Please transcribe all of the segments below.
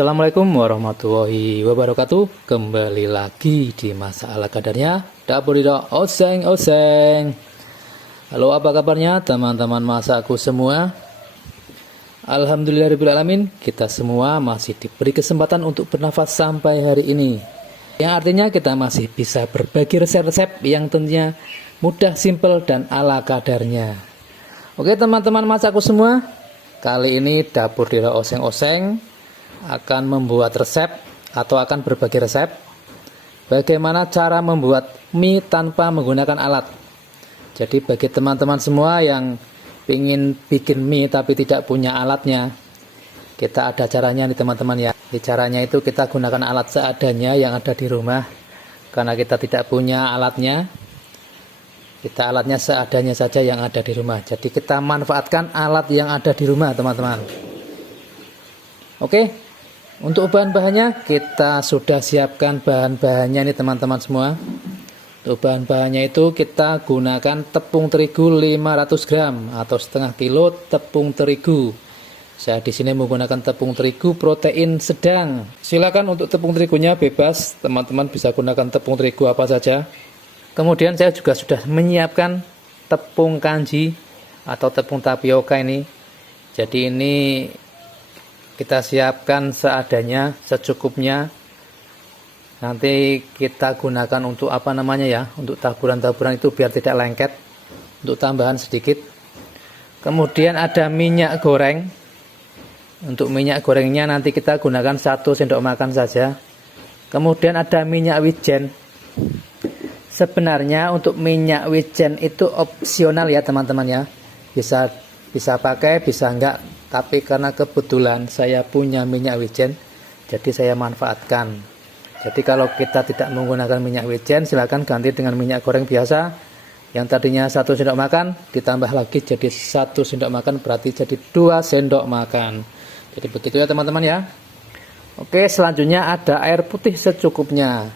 Assalamualaikum warahmatullahi wabarakatuh. Kembali lagi di Masak Ala Kadarnya Dapur Ridho Oseng. Halo, apa kabarnya teman-teman masakku semua? Alhamdulillahirrahmanirrahim, kita semua masih diberi kesempatan untuk bernafas sampai hari ini. Yang artinya kita masih bisa berbagi resep-resep yang tentunya mudah, simpel, dan ala kadarnya. Oke teman-teman masakku semua, kali ini Dapur Ridho Oseng akan membuat resep atau akan berbagi resep bagaimana cara membuat mie tanpa menggunakan alat. Jadi bagi teman-teman semua yang ingin bikin mie tapi tidak punya alatnya, kita ada caranya nih teman-teman ya. Di caranya itu kita gunakan alat seadanya yang ada di rumah. Karena kita tidak punya alatnya, kita alatnya seadanya saja yang ada di rumah. Jadi kita manfaatkan alat yang ada di rumah teman-teman. Oke. Untuk bahan-bahannya kita sudah siapkan bahan-bahannya nih teman-teman semua. Untuk bahan-bahannya itu kita gunakan tepung terigu 500 gram atau setengah kilo tepung terigu. Saya di sini menggunakan tepung terigu protein sedang. Silakan untuk tepung terigunya bebas, teman-teman bisa gunakan tepung terigu apa saja. Kemudian saya juga sudah menyiapkan tepung kanji atau tepung tapioka ini. Jadi ini kita siapkan seadanya, secukupnya. Nanti kita gunakan untuk apa namanya ya, untuk taburan-taburan itu biar tidak lengket, untuk tambahan sedikit. Kemudian ada minyak goreng. Untuk minyak gorengnya nanti kita gunakan 1 sendok makan saja. Kemudian ada minyak wijen. Sebenarnya untuk minyak wijen itu opsional ya teman-teman ya. Bisa pakai, bisa enggak. Tapi karena kebetulan saya punya minyak wijen, jadi saya manfaatkan. Jadi kalau kita tidak menggunakan minyak wijen, silakan ganti dengan minyak goreng biasa. Yang tadinya 1 sendok makan, ditambah lagi jadi 1 sendok makan, berarti jadi 2 sendok makan. Jadi begitu ya teman-teman ya. Oke, selanjutnya ada air putih secukupnya.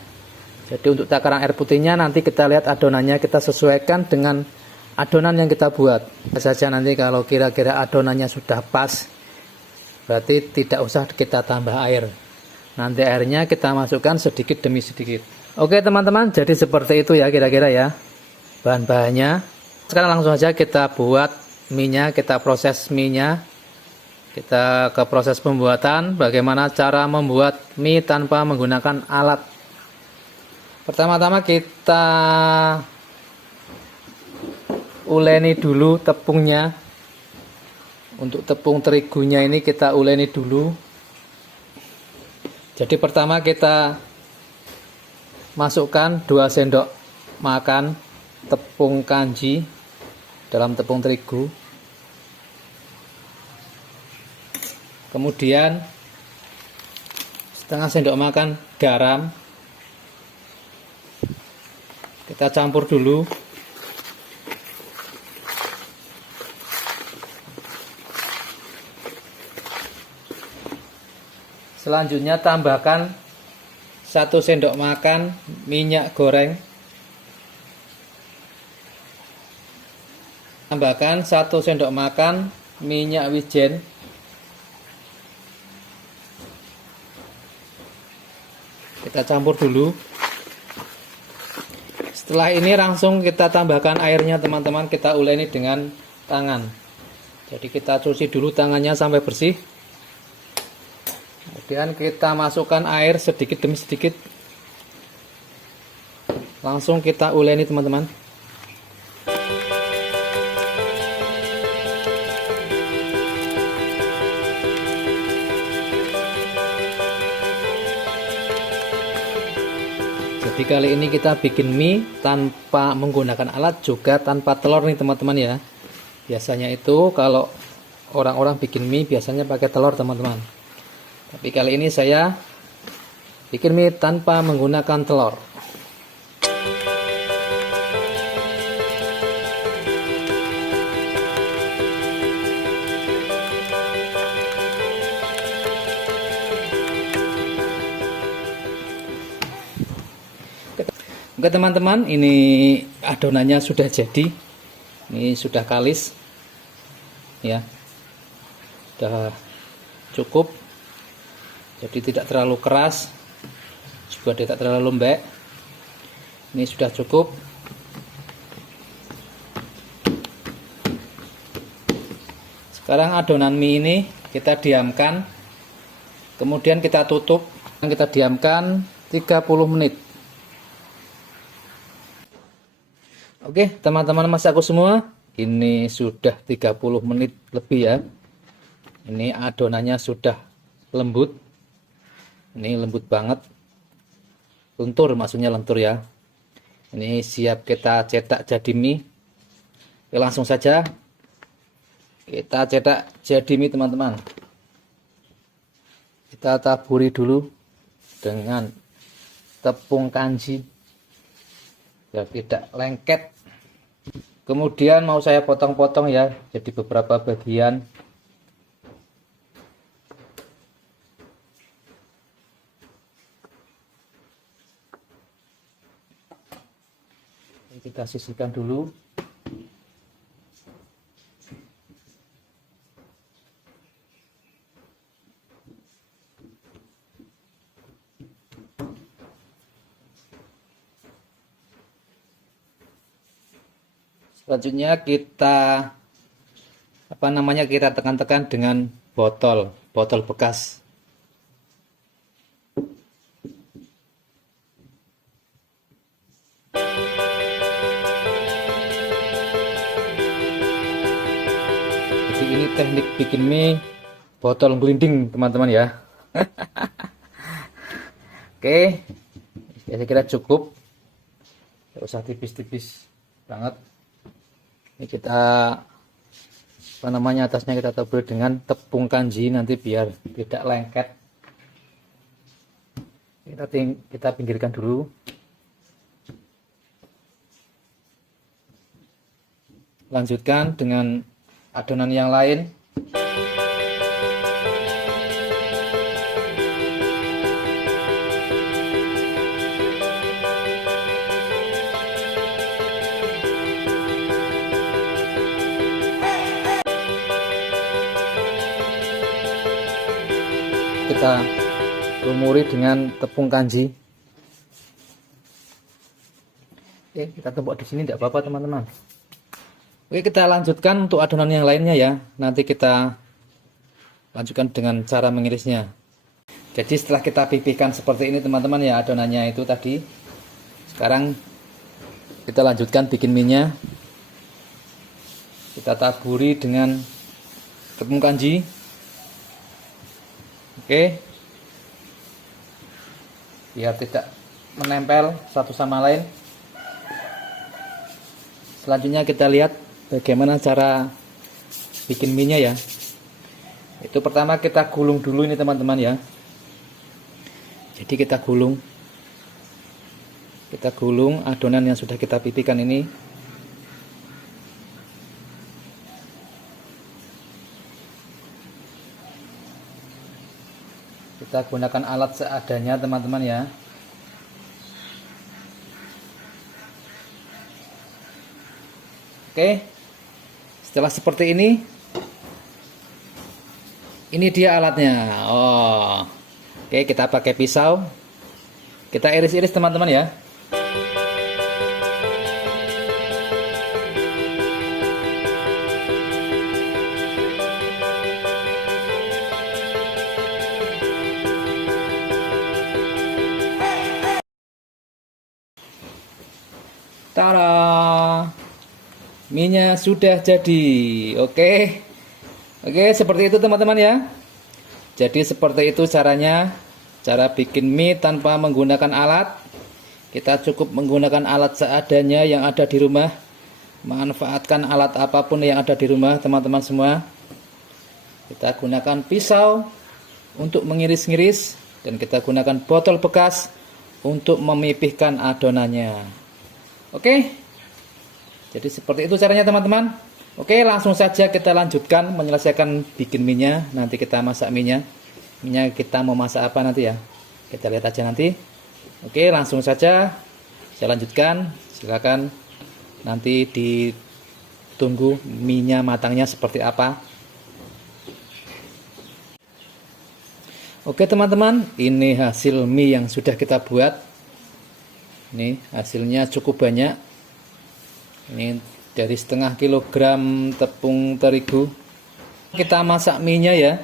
Jadi untuk takaran air putihnya nanti kita lihat adonannya, kita sesuaikan dengan adonan yang kita buat saja. Nanti kalau kira-kira adonannya sudah pas, berarti tidak usah kita tambah air. Nanti airnya kita masukkan sedikit demi sedikit. Oke teman-teman, jadi seperti itu ya kira-kira ya bahan-bahannya. Sekarang langsung saja kita buat mie-nya, kita proses mie-nya. Kita ke proses pembuatan, bagaimana cara membuat mie tanpa menggunakan alat. Pertama-tama kita uleni dulu tepungnya. Untuk tepung terigunya ini kita uleni dulu. Jadi pertama kita masukkan 2 sendok makan tepung kanji dalam tepung terigu. Kemudian setengah sendok makan garam. Kita campur dulu. Selanjutnya tambahkan 1 sendok makan minyak goreng. Tambahkan 1 sendok makan minyak wijen. Kita campur dulu. Setelah ini langsung kita tambahkan airnya teman-teman. Kita uleni dengan tangan. Jadi kita cuci dulu tangannya sampai bersih. Kemudian kita masukkan air sedikit demi sedikit. Langsung kita uleni teman-teman. Jadi kali ini kita bikin mie tanpa menggunakan alat, juga tanpa telur nih teman-teman ya. Biasanya itu kalau orang-orang bikin mie biasanya pakai telur teman-teman. Tapi kali ini saya bikin mie tanpa menggunakan telur. Oke teman-teman, ini adonannya sudah jadi. Ini sudah kalis. Ya. Sudah cukup. jadi tidak terlalu keras juga tidak terlalu lembek. Ini sudah cukup. Sekarang adonan mie ini kita diamkan, kemudian kita tutup, kita diamkan 30 menit. Oke teman-teman masak aku semua, ini sudah 30 menit lebih ya. Ini adonannya sudah lembut, ini lembut banget, lentur, maksudnya lentur ya. Ini siap kita cetak jadi mie. Oke, langsung saja kita cetak jadi mie teman-teman. Kita taburi dulu dengan tepung kanji biar tidak lengket. Kemudian mau saya potong-potong ya, jadi beberapa bagian. Kita sisihkan dulu. Selanjutnya kita kita tekan-tekan dengan botol bekas. Jadi ini teknik bikin mie botol gelinding teman-teman ya. Oke, saya kira cukup, tidak usah tipis-tipis banget. Ini kita atasnya kita taburi dengan tepung kanji nanti biar tidak lengket. Kita pinggirkan dulu. Lanjutkan dengan adonan yang lain. Kita lumuri dengan tepung kanji. Oke, kita tumbuk di sini tidak apa-apa teman-teman. Oke, kita lanjutkan untuk adonan yang lainnya ya. Nanti kita lanjutkan dengan cara mengirisnya. Jadi setelah kita pipihkan seperti ini teman-teman ya adonannya itu tadi. Sekarang kita lanjutkan bikin mie-nya. Kita taburi dengan tepung kanji. Oke, biar tidak menempel satu sama lain. Selanjutnya kita lihat bagaimana cara bikin mie nya ya. Itu pertama kita gulung dulu ini teman-teman ya. Jadi kita gulung adonan yang sudah kita pipihkan ini. Kita gunakan alat seadanya teman-teman ya. Oke, setelah seperti ini dia alatnya. Oh, oke, kita pakai pisau, kita iris-iris teman-teman ya. Tada, mie-nya sudah jadi. Oke, seperti itu teman-teman ya. Jadi seperti itu caranya, cara bikin mie tanpa menggunakan alat. Kita cukup menggunakan alat seadanya yang ada di rumah. Manfaatkan alat apapun yang ada di rumah teman-teman semua. Kita gunakan pisau untuk mengiris-ngiris, dan kita gunakan botol bekas untuk memipihkan adonannya. Oke, jadi seperti itu caranya teman-teman. Oke, langsung saja kita lanjutkan menyelesaikan bikin mie-nya. Nanti kita masak mie-nya. Mie-nya kita mau masak apa nanti ya, kita lihat aja nanti. Oke, langsung saja saya lanjutkan. Silakan nanti ditunggu mie-nya matangnya seperti apa. Oke teman-teman, ini hasil mie yang sudah kita buat. Ini hasilnya cukup banyak. Ini dari setengah kilogram tepung terigu. Kita masak mie-nya ya.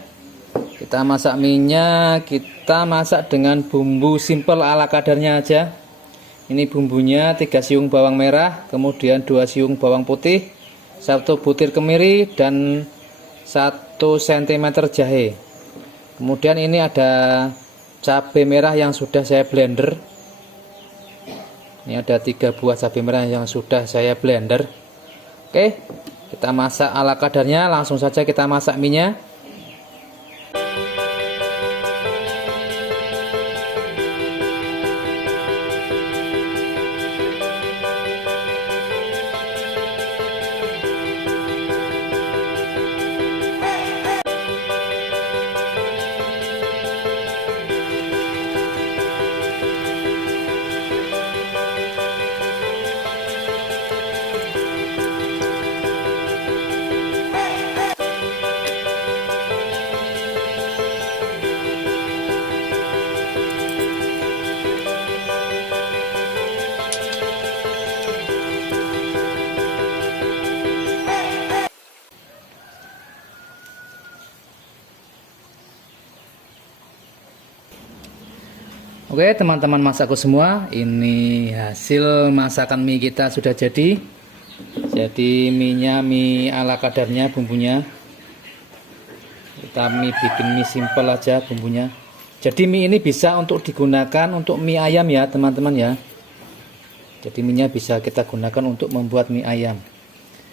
Kita masak mie-nya, kita masak dengan bumbu simple ala kadarnya aja. Ini bumbunya 3 siung bawang merah, kemudian 2 siung bawang putih, 1 butir kemiri, dan 1 cm jahe. Kemudian ini ada cabai merah yang sudah saya blender. Ini ada 3 buah cabai merah yang sudah saya blender. Oke, kita masak ala kadarnya, langsung saja kita masak mie-nya. Oke teman-teman masakku semua, ini hasil masakan mie kita sudah jadi. Jadi mie-nya mie ala kadarnya bumbunya. Kita bikin mie simple aja bumbunya. Jadi mie ini bisa untuk digunakan untuk mie ayam ya teman-teman ya. Jadi mie-nya bisa kita gunakan untuk membuat mie ayam.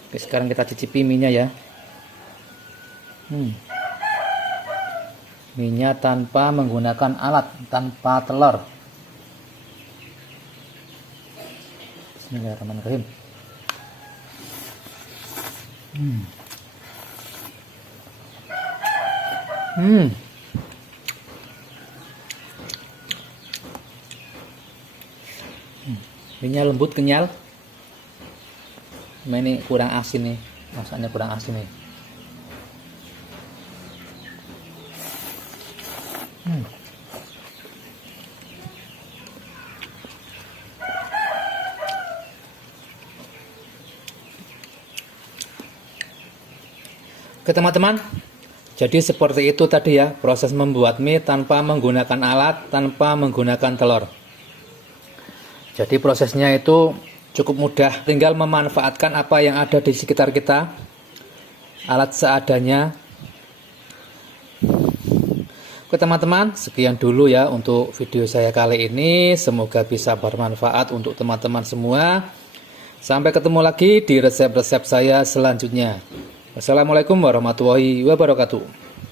Oke, sekarang kita cicipi mie-nya ya. Mie-nya tanpa menggunakan alat, tanpa telur. Bismillahirrahmanirrahim. Mie-nya lembut, kenyal. Ini kurang asin nih, masaknya kurang asin nih. Oke teman-teman, jadi seperti itu tadi ya proses membuat mie tanpa menggunakan alat, tanpa menggunakan telur. Jadi prosesnya itu cukup mudah, tinggal memanfaatkan apa yang ada di sekitar kita, alat seadanya. Oke teman-teman, sekian dulu ya untuk video saya kali ini. Semoga bisa bermanfaat untuk teman-teman semua. Sampai ketemu lagi di resep-resep saya selanjutnya. Wassalamualaikum warahmatullahi wabarakatuh.